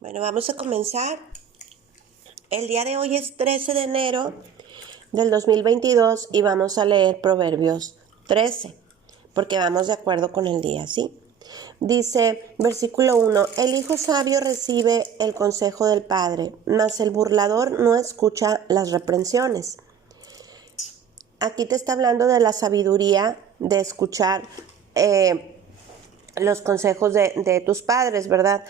Bueno, vamos a comenzar. El día de hoy es 13 de enero del 2022 y vamos a leer Proverbios 13, porque vamos de acuerdo con el día, ¿sí? Dice, versículo 1, el hijo sabio recibe el consejo del padre, mas el burlador no escucha las reprensiones. Aquí te está hablando de la sabiduría de escuchar los consejos de tus padres, ¿verdad?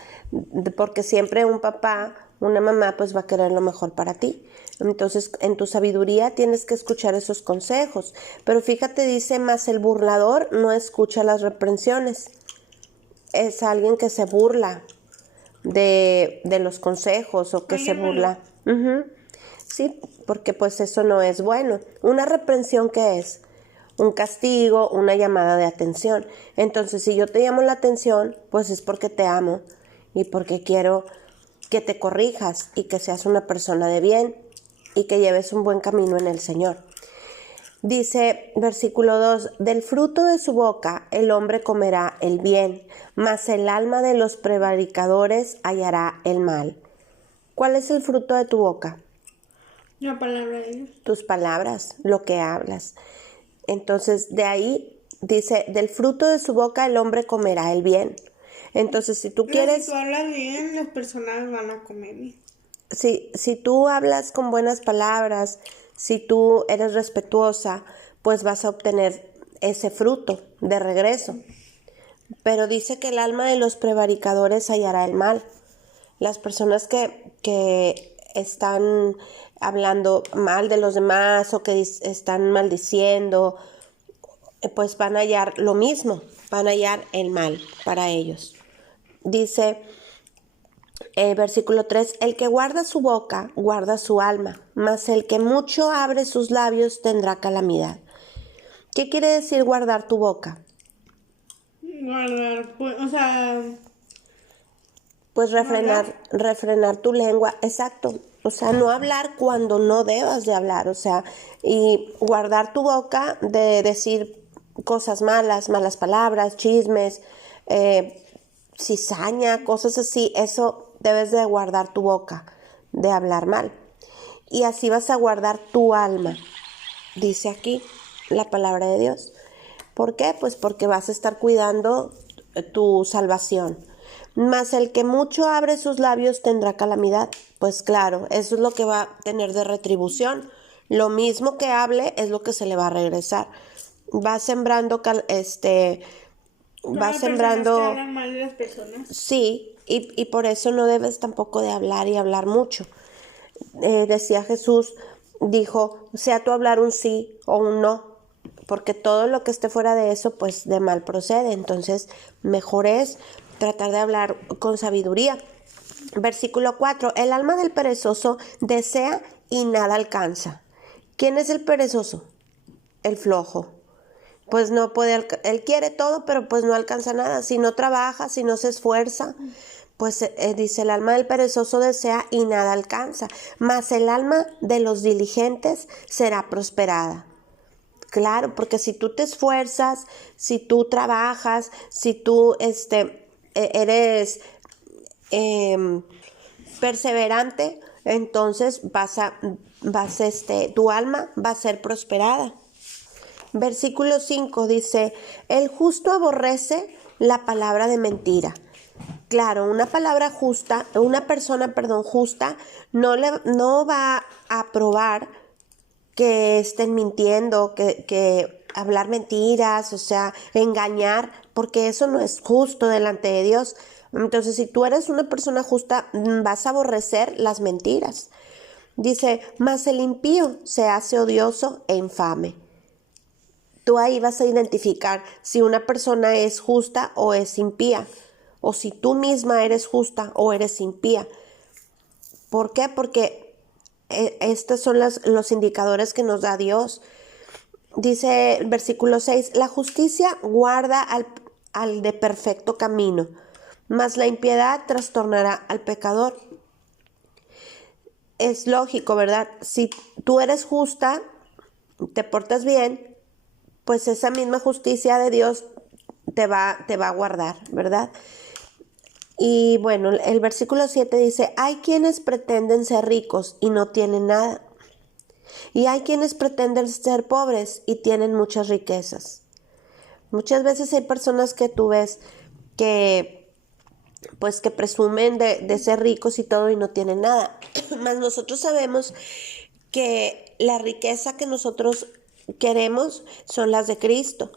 Porque siempre un papá, una mamá, pues va a querer lo mejor para ti. Entonces, en tu sabiduría tienes que escuchar esos consejos. Pero fíjate, dice, más el burlador no escucha las reprensiones. Es alguien que se burla de los consejos o que se burla. Sí, porque pues eso no es bueno. Una reprensión, ¿qué es? Un castigo, una llamada de atención. Entonces, si yo te llamo la atención, pues es porque te amo y porque quiero que te corrijas y que seas una persona de bien y que lleves un buen camino en el Señor. Dice, versículo 2, del fruto de su boca el hombre comerá el bien, mas el alma de los prevaricadores hallará el mal. ¿Cuál es el fruto de tu boca? La palabra de Dios. Tus palabras, lo que hablas. Entonces, de ahí dice, del fruto de su boca el hombre comerá el bien. Entonces, si tú quieres... Si tú hablas bien, las personas van a comer bien. Si tú hablas con buenas palabras, si tú eres respetuosa, pues vas a obtener ese fruto de regreso. Pero dice que el alma de los prevaricadores hallará el mal. Las personas que están hablando mal de los demás o que están maldiciendo, pues van a hallar lo mismo, van a hallar el mal para ellos. Dice versículo 3, el que guarda su boca, guarda su alma, mas el que mucho abre sus labios tendrá calamidad. ¿Qué quiere decir guardar tu boca? Guardar, pues, Pues refrenar tu lengua, exacto. O sea, no hablar cuando no debas de hablar, o sea, y guardar tu boca de decir cosas malas, malas palabras, chismes, cizaña, cosas así, eso debes de guardar tu boca, de hablar mal. Y así vas a guardar tu alma, dice aquí la palabra de Dios. ¿Por qué? Pues porque vas a estar cuidando tu salvación. Mas el que mucho abre sus labios tendrá calamidad. Pues claro, eso es lo que va a tener de retribución. Lo mismo que hable es lo que se le va a regresar. Va sembrando, va sembrando. Que hablan mal de las personas. Sí, y por eso no debes tampoco de hablar y hablar mucho. Decía Jesús, dijo, sea tú hablar un sí o un no, porque todo lo que esté fuera de eso, pues de mal procede. Entonces, mejor es tratar de hablar con sabiduría. Versículo 4, el alma del perezoso desea y nada alcanza. ¿Quién es el perezoso? El flojo. Pues no puede, él quiere todo, pero pues no alcanza nada. Si no trabaja, si no se esfuerza, pues dice, el alma del perezoso desea y nada alcanza, mas el alma de los diligentes será prosperada. Claro, porque si tú te esfuerzas, si tú trabajas, si tú eres perseverante, entonces tu alma va a ser prosperada. Versículo 5 dice, el justo aborrece la palabra de mentira. Claro, una persona justa no va a aprobar que estén mintiendo, que hablar mentiras, o sea, engañar, porque eso no es justo delante de Dios. Entonces, si tú eres una persona justa, vas a aborrecer las mentiras. Dice, mas el impío se hace odioso e infame. Tú ahí vas a identificar si una persona es justa o es impía, o si tú misma eres justa o eres impía. ¿Por qué? Porque estos son los indicadores que nos da Dios. Dice el versículo 6, la justicia guarda al de perfecto camino, mas la impiedad trastornará al pecador. Es lógico, ¿verdad? Si tú eres justa, te portas bien, pues esa misma justicia de Dios te va a guardar, ¿verdad? Y bueno, el versículo 7 dice, hay quienes pretenden ser ricos y no tienen nada. Y hay quienes pretenden ser pobres y tienen muchas riquezas. Muchas veces hay personas que tú ves que pues que presumen de ser ricos y todo y no tienen nada. Mas nosotros sabemos que la riqueza que nosotros queremos son las de Cristo.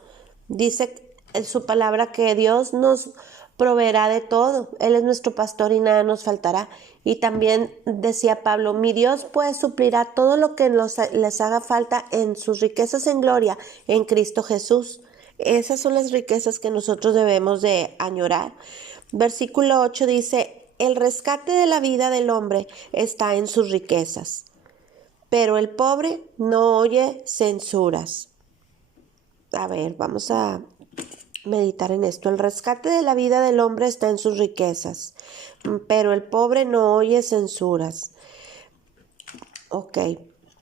Dice en su palabra que Dios nos proveerá de todo. Él es nuestro pastor y nada nos faltará. Y también decía Pablo, mi Dios pues suplirá todo lo que les haga falta en sus riquezas en gloria en Cristo Jesús. Esas son las riquezas que nosotros debemos de añorar. Versículo 8 dice, el rescate de la vida del hombre está en sus riquezas, pero el pobre no oye censuras. A ver, vamos a meditar en esto. El rescate de la vida del hombre está en sus riquezas, pero el pobre no oye censuras. Ok,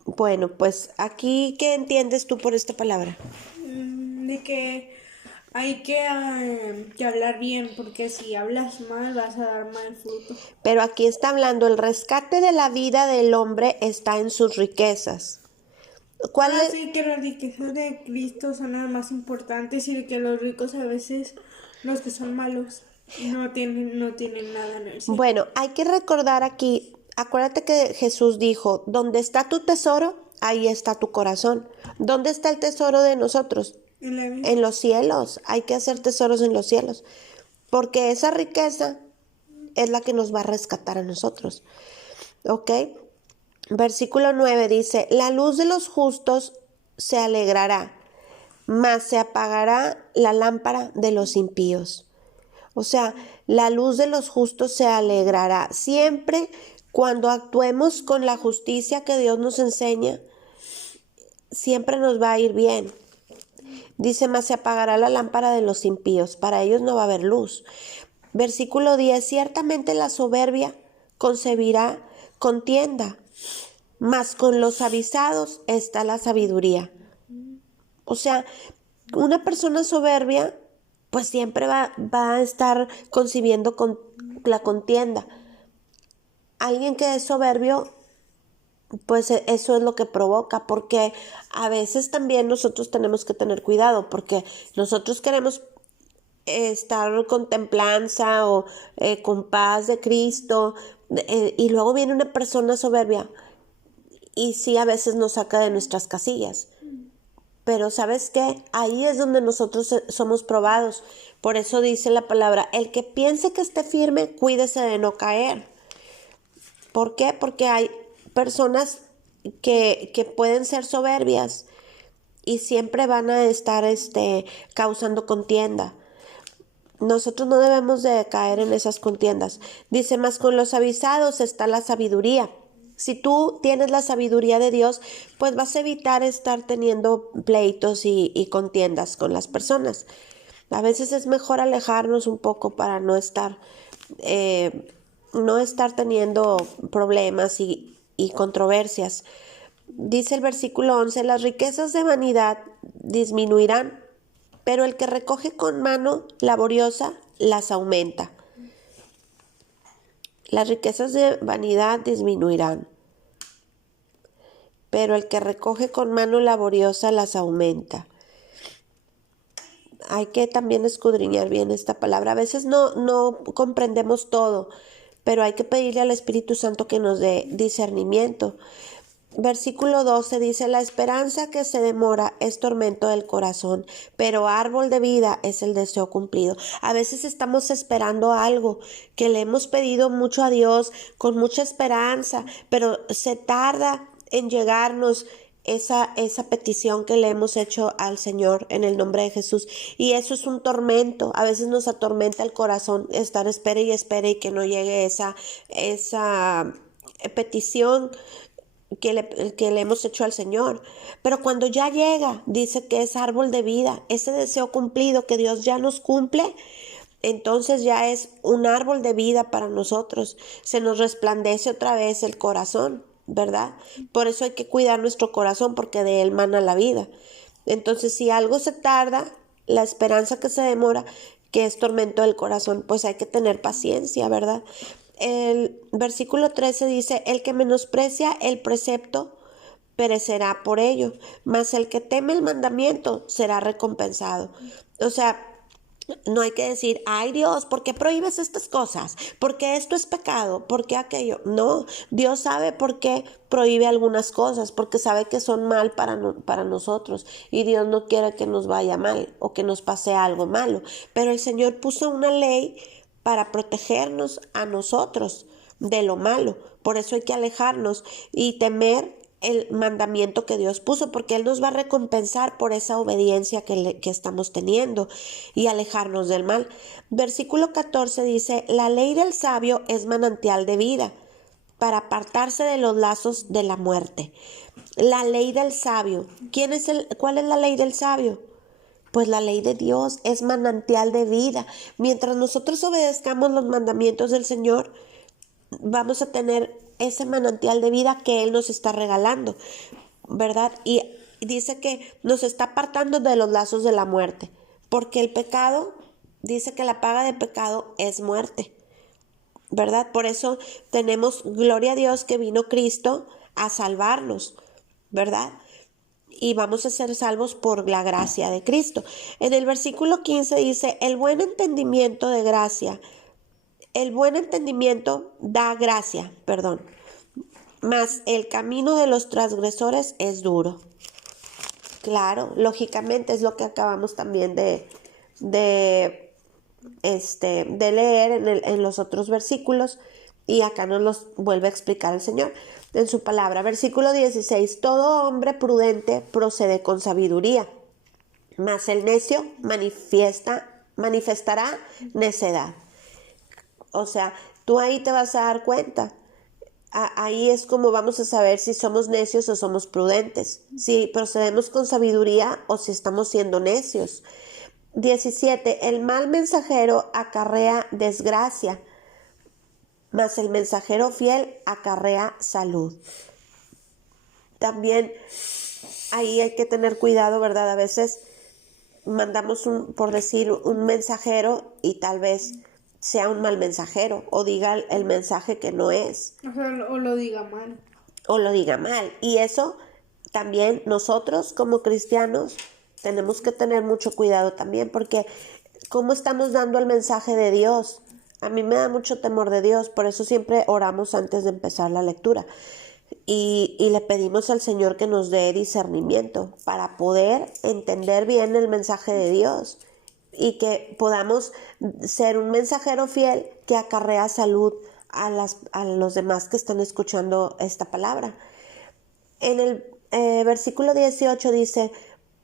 bueno, pues aquí, ¿qué entiendes tú por esta palabra? De que hay que hablar bien, porque si hablas mal vas a dar mal fruto. Pero aquí está hablando, el rescate de la vida del hombre está en sus riquezas. ¿Cuál es? Sí, que las riquezas de Cristo son las más importantes y que los ricos a veces, los que son malos, no tienen nada en el cielo. Bueno, hay que recordar aquí, acuérdate que Jesús dijo, donde está tu tesoro, ahí está tu corazón. ¿Dónde está el tesoro de nosotros? En la vida. En los cielos. Hay que hacer tesoros en los cielos, porque esa riqueza es la que nos va a rescatar a nosotros. ¿Ok? Versículo 9 dice, la luz de los justos se alegrará, mas se apagará la lámpara de los impíos. O sea, la luz de los justos se alegrará. Siempre cuando actuemos con la justicia que Dios nos enseña, siempre nos va a ir bien. Dice, mas se apagará la lámpara de los impíos. Para ellos no va a haber luz. Versículo 10, ciertamente la soberbia concebirá contienda, mas con los avisados está la sabiduría. O sea, una persona soberbia pues siempre va a estar concibiendo con la contienda. Alguien que es soberbio, pues eso es lo que provoca, porque a veces también nosotros tenemos que tener cuidado, porque nosotros queremos estar con templanza o con paz de Cristo, y luego viene una persona soberbia y sí a veces nos saca de nuestras casillas. Pero ¿sabes qué? Ahí es donde nosotros somos probados. Por eso dice la palabra, el que piense que esté firme, cuídese de no caer. ¿Por qué? Porque hay personas que pueden ser soberbias y siempre van a estar causando contienda. Nosotros no debemos de caer en esas contiendas. Dice, más con los avisados está la sabiduría. Si tú tienes la sabiduría de Dios, pues vas a evitar estar teniendo pleitos y contiendas con las personas. A veces es mejor alejarnos un poco para no estar teniendo problemas y controversias. Dice el versículo 11, las riquezas de vanidad disminuirán, pero el que recoge con mano laboriosa las aumenta. Las riquezas de vanidad disminuirán, pero el que recoge con mano laboriosa las aumenta. Hay que también escudriñar bien esta palabra. A veces no comprendemos todo, pero hay que pedirle al Espíritu Santo que nos dé discernimiento. Versículo 12 dice, la esperanza que se demora es tormento del corazón, pero árbol de vida es el deseo cumplido. A veces estamos esperando algo que le hemos pedido mucho a Dios con mucha esperanza, pero se tarda en llegarnos esa petición que le hemos hecho al Señor en el nombre de Jesús. Y eso es un tormento. A veces nos atormenta el corazón estar espere y que no llegue esa petición que le hemos hecho al Señor. Pero cuando ya llega, dice que es árbol de vida, ese deseo cumplido que Dios ya nos cumple, entonces ya es un árbol de vida para nosotros. Se nos resplandece otra vez el corazón, ¿verdad? Por eso hay que cuidar nuestro corazón, porque de él mana la vida. Entonces, si algo se tarda, la esperanza que se demora, que es tormento del corazón, pues hay que tener paciencia, ¿verdad? El versículo 13 dice, el que menosprecia el precepto perecerá por ello, mas el que teme el mandamiento será recompensado. O sea, no hay que decir, ay Dios, ¿por qué prohíbes estas cosas? ¿Por qué esto es pecado? ¿Por qué aquello? No, Dios sabe por qué prohíbe algunas cosas, porque sabe que son mal para nosotros y Dios no quiere que nos vaya mal o que nos pase algo malo. Pero el Señor puso una ley para protegernos a nosotros de lo malo. Por eso hay que alejarnos y temer el mandamiento que Dios puso, porque Él nos va a recompensar por esa obediencia que estamos teniendo y alejarnos del mal. Versículo 14 dice, la ley del sabio es manantial de vida para apartarse de los lazos de la muerte. La ley del sabio. ¿Cuál es la ley del sabio? Pues la ley de Dios es manantial de vida. Mientras nosotros obedezcamos los mandamientos del Señor, vamos a tener ese manantial de vida que Él nos está regalando, ¿verdad? Y dice que nos está apartando de los lazos de la muerte, porque el pecado, dice que la paga de pecado es muerte, ¿verdad? Por eso tenemos, gloria a Dios, que vino Cristo a salvarnos, ¿verdad? Y vamos a ser salvos por la gracia de Cristo. En el versículo 15 dice, el buen entendimiento da gracia, mas el camino de los transgresores es duro. Claro, lógicamente es lo que acabamos también de leer en los otros versículos, y acá nos los vuelve a explicar el Señor en su palabra. Versículo 16, todo hombre prudente procede con sabiduría, mas el necio manifestará necedad. O sea, tú ahí te vas a dar cuenta. Ahí es como vamos a saber si somos necios o somos prudentes, si procedemos con sabiduría o si estamos siendo necios. 17. El mal mensajero acarrea desgracia, mas el mensajero fiel acarrea salud. También ahí hay que tener cuidado, ¿verdad? A veces mandamos por decir un mensajero y tal vez sea un mal mensajero o diga el mensaje que no es. O lo diga mal. O lo diga mal. Y eso también nosotros como cristianos tenemos que tener mucho cuidado también, porque ¿cómo estamos dando el mensaje de Dios? A mí me da mucho temor de Dios, por eso siempre oramos antes de empezar la lectura. Y le pedimos al Señor que nos dé discernimiento para poder entender bien el mensaje de Dios y que podamos ser un mensajero fiel que acarrea salud a los demás que están escuchando esta palabra. En el versículo 18 dice,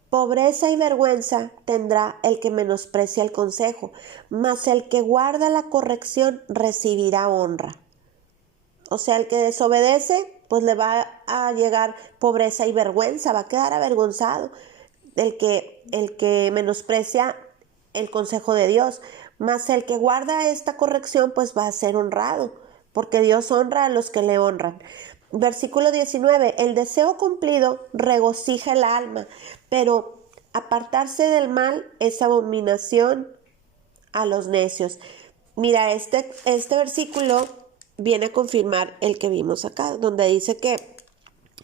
pobreza y vergüenza tendrá el que menosprecia el consejo, mas el que guarda la corrección recibirá honra. O sea, el que desobedece, pues le va a llegar pobreza y vergüenza, va a quedar avergonzado. El que menosprecia el consejo de Dios, mas el que guarda esta corrección, pues va a ser honrado, porque Dios honra a los que le honran. Versículo 19, el deseo cumplido regocija el alma, pero apartarse del mal es abominación a los necios. Mira, este versículo viene a confirmar el que vimos acá, donde dice que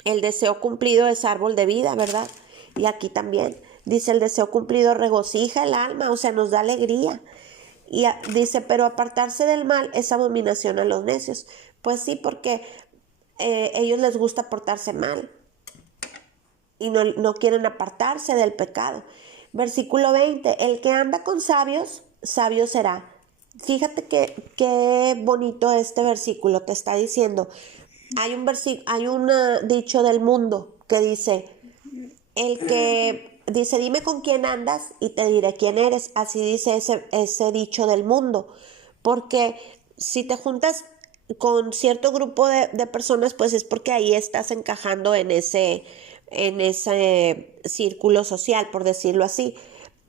el deseo cumplido es árbol de vida, ¿verdad? Y aquí también dice el deseo cumplido regocija el alma, o sea, nos da alegría. Y dice, pero apartarse del mal es abominación a los necios. Pues sí, porque ellos les gusta portarse mal y no quieren apartarse del pecado. Versículo 20, el que anda con sabios, sabio será. Fíjate qué bonito este versículo, te está diciendo, hay un dicho del mundo que dice, el que dice, dime con quién andas y te diré quién eres. Así dice ese dicho del mundo, porque si te juntas con cierto grupo de personas, pues es porque ahí estás encajando en ese círculo social, por decirlo así.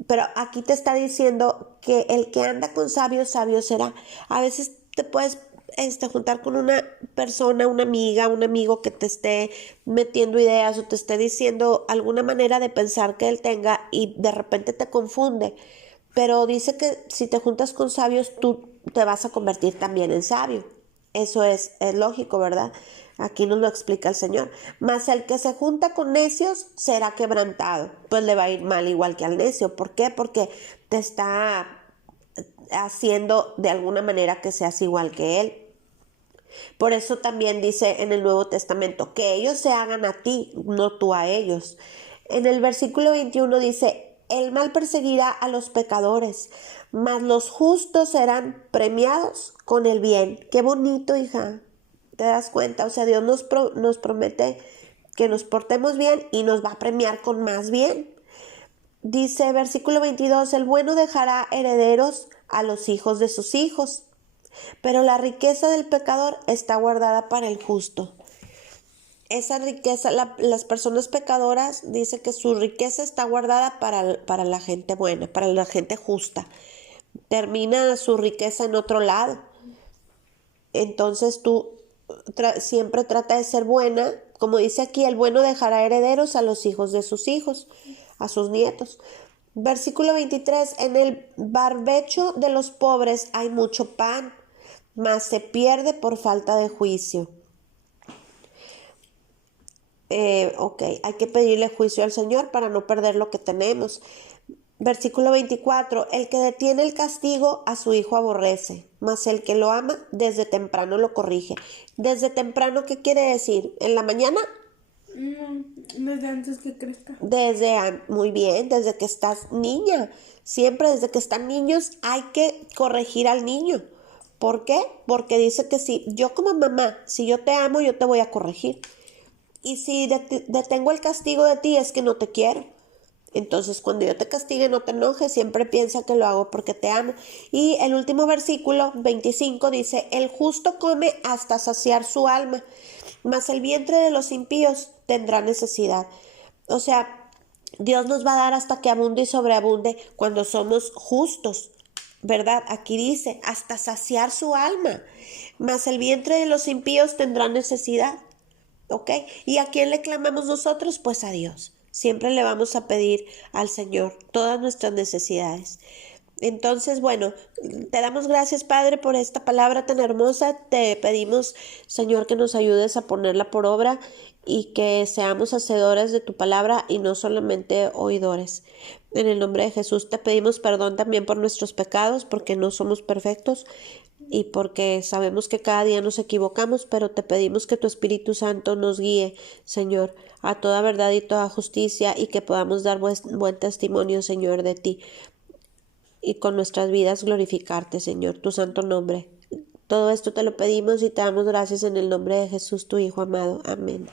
Pero aquí te está diciendo que el que anda con sabios, sabio será. A veces te puedes juntar con una persona, una amiga, un amigo que te esté metiendo ideas o te esté diciendo alguna manera de pensar que él tenga y de repente te confunde. pero dice que si te juntas con sabios, tú te vas a convertir también en sabio. Eso es lógico, ¿verdad? Aquí nos lo explica el Señor. Mas el que se junta con necios será quebrantado. Pues le va a ir mal igual que al necio. ¿Por qué? Porque te está haciendo de alguna manera que seas igual que él. Por eso también dice en el Nuevo Testamento que ellos se hagan a ti, no tú a ellos. En el versículo 21 dice: el mal perseguirá a los pecadores, mas los justos serán premiados con el bien. Qué bonito, hija. ¿Te das cuenta? O sea, Dios nos promete que nos portemos bien y nos va a premiar con más bien. Dice versículo 22: el bueno dejará herederos a los hijos de sus hijos, pero la riqueza del pecador está guardada para el justo. Esa riqueza, las personas pecadoras, dice que su riqueza está guardada para la gente buena, para la gente justa. Termina su riqueza en otro lado. Entonces tú siempre trata de ser buena. Como dice aquí, el bueno dejará herederos a los hijos de sus hijos, a sus nietos. Versículo 23, en el barbecho de los pobres hay mucho pan, mas se pierde por falta de juicio. Hay que pedirle juicio al Señor para no perder lo que tenemos. Versículo 24, el que detiene el castigo a su hijo aborrece, mas el que lo ama desde temprano lo corrige. Desde temprano, ¿qué quiere decir? ¿En la mañana? Desde antes que crezca. Muy bien, desde que estás niña. Siempre desde que están niños hay que corregir al niño. ¿Por qué? Porque dice que si yo como mamá, si yo te amo, yo te voy a corregir. Y si detengo el castigo de ti, es que no te quiero. Entonces, cuando yo te castigue, no te enojes, siempre piensa que lo hago porque te amo. Y el último versículo, 25, dice: el justo come hasta saciar su alma, mas el vientre de los impíos tendrá necesidad. O sea, Dios nos va a dar hasta que abunde y sobreabunde cuando somos justos, ¿verdad? Aquí dice, hasta saciar su alma, mas el vientre de los impíos tendrá necesidad. ¿Ok? ¿Y a quién le clamamos nosotros? Pues a Dios. Siempre le vamos a pedir al Señor todas nuestras necesidades. Entonces, bueno, te damos gracias, Padre, por esta palabra tan hermosa. Te pedimos, Señor, que nos ayudes a ponerla por obra y que seamos hacedores de tu palabra y no solamente oidores. En el nombre de Jesús te pedimos perdón también por nuestros pecados, porque no somos perfectos y porque sabemos que cada día nos equivocamos, pero te pedimos que tu Espíritu Santo nos guíe, Señor, a toda verdad y toda justicia, y que podamos dar buen testimonio, Señor, de ti, y con nuestras vidas glorificarte, Señor, tu santo nombre. Todo esto te lo pedimos y te damos gracias en el nombre de Jesús, tu Hijo amado. Amén.